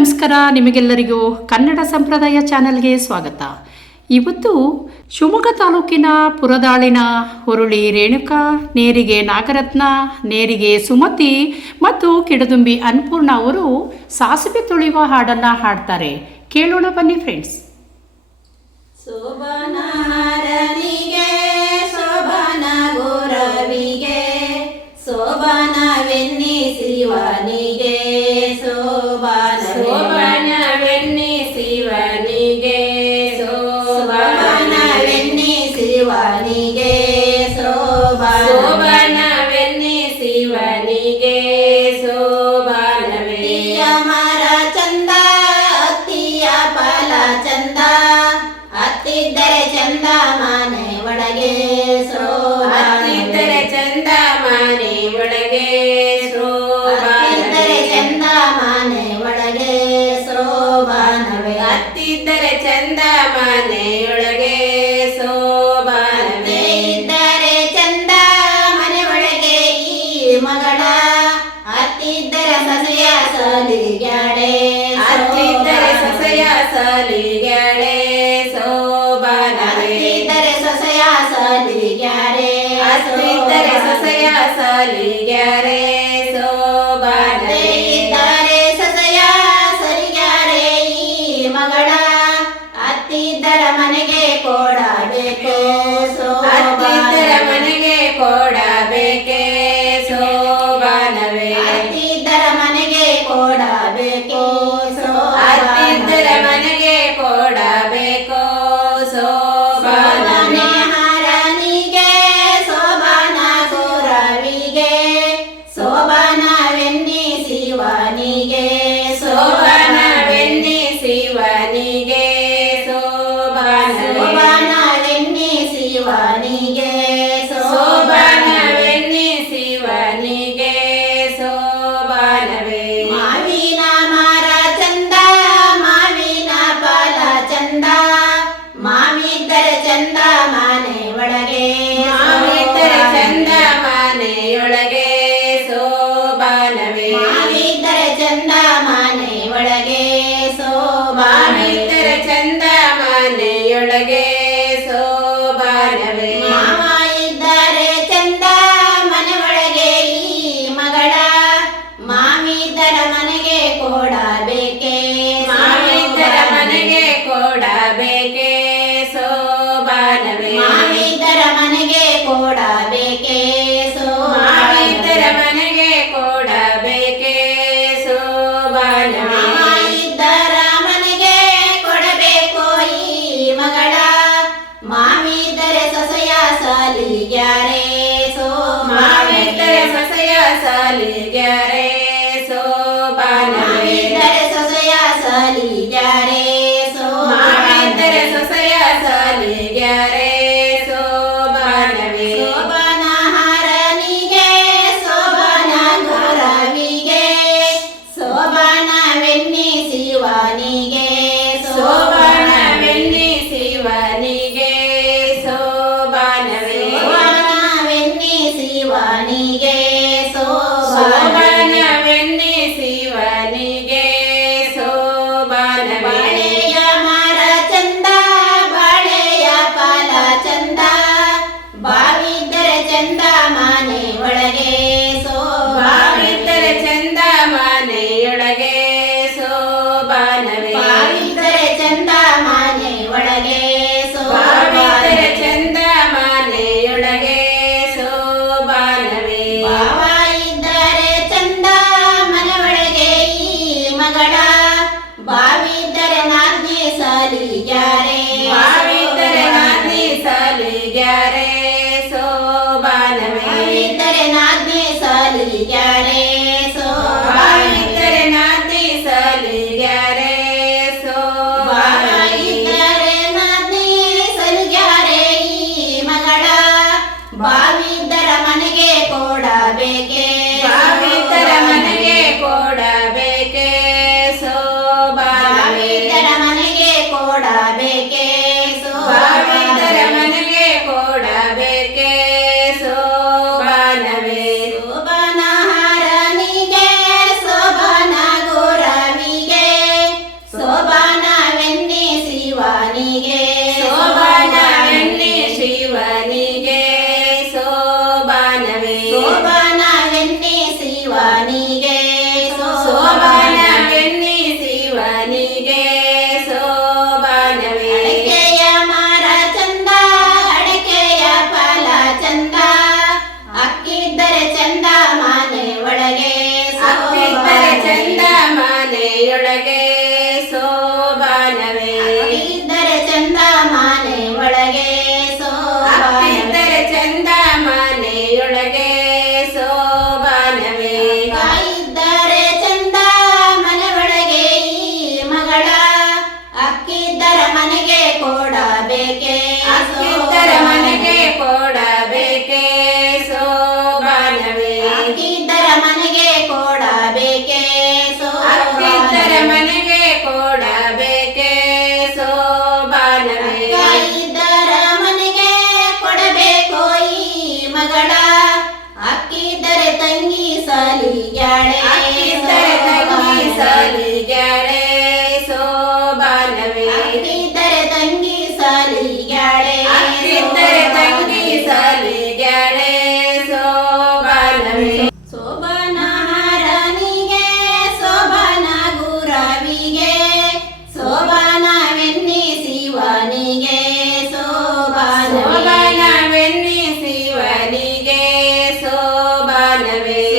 ನಮಸ್ಕಾರ. ನಿಮಗೆಲ್ಲರಿಗೂ ಕನ್ನಡ ಸಂಪ್ರದಾಯ ಚಾನೆಲ್ಗೆ ಸ್ವಾಗತ. ಇವತ್ತು ಶಿವಮೊಗ್ಗ ತಾಲೂಕಿನ ಪುರದಾಳಿನ ಹುರುಳಿ ರೇಣುಕಾ, ನೇರಿಗೆ ನಾಗರತ್ನ, ನೇರಿಗೆ ಸುಮತಿ ಮತ್ತು ಕಿಡದುಂಬಿ ಅನ್ನಪೂರ್ಣ ಅವರು ಸಾಸಿವೆ ತುಳಿಯುವ ಹಾಡನ್ನು ಹಾಡ್ತಾರೆ. ಕೇಳೋಣ ಬನ್ನಿ ಫ್ರೆಂಡ್ಸ್. ಶೋಭನಹಾರನಿಗೆ ಶೋಭನ ಗುರವಿಗೆ ಶೋಭನವೆನ್ನಿಸಿವನಿಗೆ ಶೋಭನವೆನ್ನಿಸಿವನಿಗೆ ಶೋಭನವೆನ್ನಿಸಿವನಿಗೆ ಶೋಭನವೆನ್ನಿಸಿವನಿಗೆ ಶೋಭನವೆಯ ಮರ ಚಂದ ಅತ್ತಿಯ ಫಲ ಚಂದ ಹತ್ತಿದ್ದರೆ ಚಂದ ಮನೆ ಒಳಗೆ ಹತ್ತಿದ್ದರೆ ಚಂದ ಮನೆ ಒಳಗೆ ಹತ್ತಿದ್ದರೆ ಚಂದ ಮನೆ ಒಳಗೆ ಶೋಭಾನವೇ ಹತ್ತಿದ್ದರೆ ಚಂದ ಮನೆಯೊಳಗೆ ಶೋಭಾನವೇ ಇದ್ದರೆ ಚಂದ ಮನೆ ಒಳಗೆ ಈ ಮಗಳ ಹತ್ತಿದ್ದರೆ ಸಸೆಯ ಸಲಿಗ್ಯಾಡೆ ಹತ್ತಿದ್ದರೆ ಸಸೆಯ ಸಲಿಗ್ಯಾಡೆ ಹತ್ತಿದ್ದರೆ ಸೊಸೆಯ ಸಲಿಗ್ಯಾರೆ ಹತ್ತಿದ್ದರೆ ಸೊಸೆಯ ಸಲಿಗ್ಯಾರೆ ಶೋಭಾನವೇ ಇದ್ದರೆ ಸೊಸೆಯ ಸಲಿಗ್ಯಾರೆ ಈ ಮಗಳ ಹತ್ತಿದ್ದರ ಮನೆಗೆ ಕೊಡಬೇಕು ಹತ್ತಿದ್ದರ ಮನೆಗೆ ಕೊಡಬೇಕೆ ಶೋಭಾನವೇ ಹತ್ತಿದ್ದರ ಮನೆಗೆ ಕೊಡಬೇಕು ಹತ್ತಿದ್ದರ ಮನೆಗೆ ಕೊಡಬೇಕು ಶೋಭನಹಾರನಿಗೆ ಶೋಭನ ಗುರವಿಗೆ ಶೋಭನವೆನ್ನಿಸಿವನಿಗೆ ಶೋಭನವೆನ್ನಿಸಿವನಿಗೆ ಶೋಭನವೆನ್ನಿಸಿವನಿಗೆ ಶೋಭನವೆನ್ನಿಸಿವನಿಗೆ ಶೋಭನವೇ ಮಾವಿನ ಮರ ಚಂದ ಮಾವಿನ ಫಲ ಚಂದ ಮಾವಿದ್ದರೆ ಚಂದ ಮನೆ ಒಳಗೆ ಮಾವಿದ್ದರೆ ಚಂದ ಮನೆಯೊಳಗೆ ಶೋಭಾನವೇ ಮಾವಿದ್ದರೆ ಚಂದ ಮನೆ ಒಳಗೆ ಮಾವಿದ್ದರೆ ಚಂದ ಮನೆಯೊಳಗೆ ಶೋಭಾನವೇ ಮಾವ ಇದ್ದರೆ ಚಂದ ಮನೆ ಒಳಗೆ ಈ ಮಗಳ ಮಾವಿದ್ದರ ಮನೆಗೆ ಕೊಡಬೇಕೆ ಮಾವಿದ್ದರ ಮನೆಗೆ ಕೊಡಬೇಕೆ ಶೋಭಾನವೇ ಮಾವಿದ್ದರ ಮನೆಗೆ ಕೊಡಬೇಕೆ ಮಾವಿದ್ದರ ಮನೆಗೆ ಕೊಡಬೇಕೆ ಶೋಭಾನವೇ ಮಾವಿದ್ದರ ಮನೆಗೆ ಕೊಡಬೇಕು ಈ ಮಗಳ ಮಾವಿದ್ದರ ಸೊಸೆಯ ಸಲಿಗ್ಯಾರೆ ಮಾವಿದ್ದರ ಸೊಸೆಯ ಸಲಿಗ್ಯಾರೆ ಶೋಭಾನವೇ ಸೊಸೆಯ ಸಲಿಗ್ಯಾರೆ ಮಾವಿದ್ದರ ಸೊಸೆಯ ಸಲಿಗ್ಯಾರೆ ಶೋಭಾನವೇ ಶೋಭನಹಾರನಿಗೆ ಶೋಭನ ಗುರವಿಗೆ ಶೋಭನವೆನ್ನಿಸಿವನಿಗೆ ಶೋಭನವೆನ್ನಿಸಿವನಿಗೆ ಶೋಭಾನವೇ ಶೋಭನವೆನ್ನಿಸಿವನಿಗೆ ಶೋಭನವೆನ್ನಿಸಿವನಿಗೆ ಶೋಭಾನವೇ ಬಾಳೆಯ ಮರ ಚಂದ ಬಾಳೆಯ ಫಲ ಚಂದ ಬಾವಿದ್ದರೆ ಚಂದ ಮನೆ ಒಳಗೆ ಬಾವಿದ್ದರೆ ಚಂದ ಮನೆಯೊಳಗೆ ಶೋಭಾನವೇ ಬಾವಿದ್ದರೆ ಚಂದ ಮನೆ ಒಳಗೆ ಬಾವಿದ್ದರೆ ಚಂದ ಮನೆಯೊಳಗೆ ಶೋಭಾನವೇ ಭಾವ ಇದ್ದರೆ ಚಂದ ಮನೆ ಒಳಗೆ ಈ ಮಗಳ ಬಾವಿದ್ದರೆ ನಾದ್ನಿ ಸಲಿಗ್ಯಾರೆ ಬಾವಿದ್ದರೆ ನಾದ್ನಿ ಸಲಿಗ್ಯಾರೆ ಶೋಭಾನವೇ ಬಾವಿದ್ದರೆ ನಾದ್ನಿ ಸಲಿಗ್ಯಾರೆ ಬಾವಿದ್ದರೆ ನಾದ್ನಿ ಸಲಿಗ್ಯಾರೆ ಶೋಭಾನವಿದ್ದರೆ ನಾದ್ನಿ ಸಲಿಗ್ಯಾರೆ ಈ ಮಗಳ ಬಾವಿದ್ದರ ಮನೆಗೆ ಕೊಡಬೇಕೆ ಬಾವಿದ್ದರ ಮನೆಗೆ ಕೊಡಬೇಕೆ ಶೋಭಾನವಿದ್ದರ ಮನೆಗೆ ಕೊಡಬೇಕೆ ಬಾವಿದ್ದರ ಮನೆಗೆ ಕೊಡಬೇಕೆ ಶೋಭಾನವೇ ಶೋಭನಹಾರನಿಗೆ ಶೋಭನ ಗುರವಿಗೆ ಕೊಡಬೇಕೆ